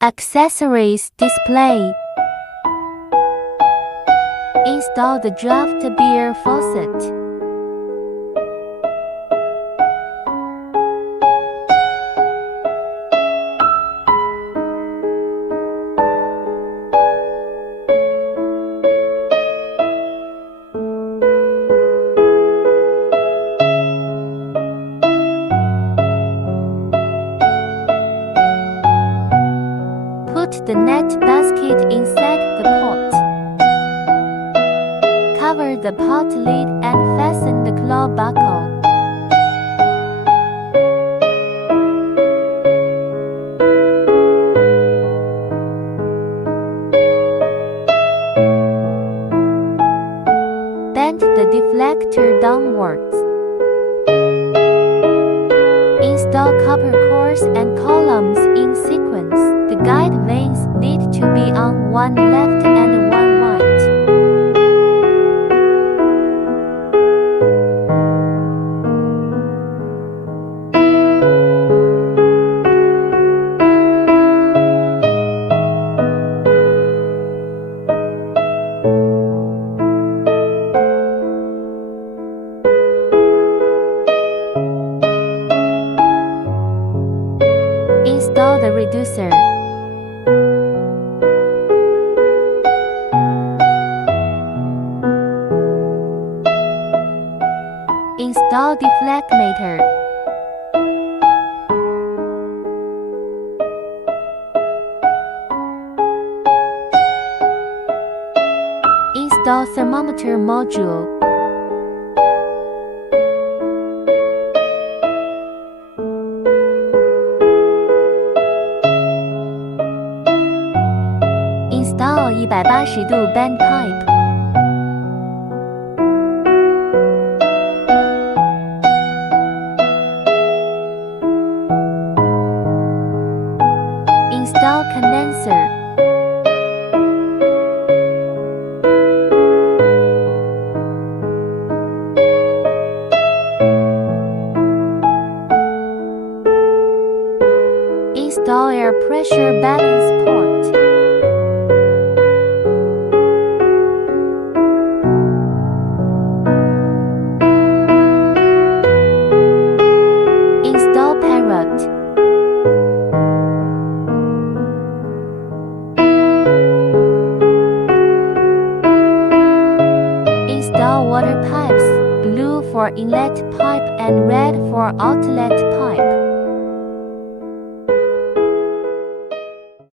Accessories display. Install the draft beer faucet. Put the net basket inside the pot. Cover the pot lid and fasten the claw buckle. Bend the deflector downwards. Install copper cores and columns in sequence. The guide vanes need to be on one left and one right. Install the reducer. Install deflector. Install thermometer module. Install 180度 bend pipe. Install condenser. Install air pressure balance port. Install parrot. Install water pipes, blue for inlet pipe and red for outlet pipe.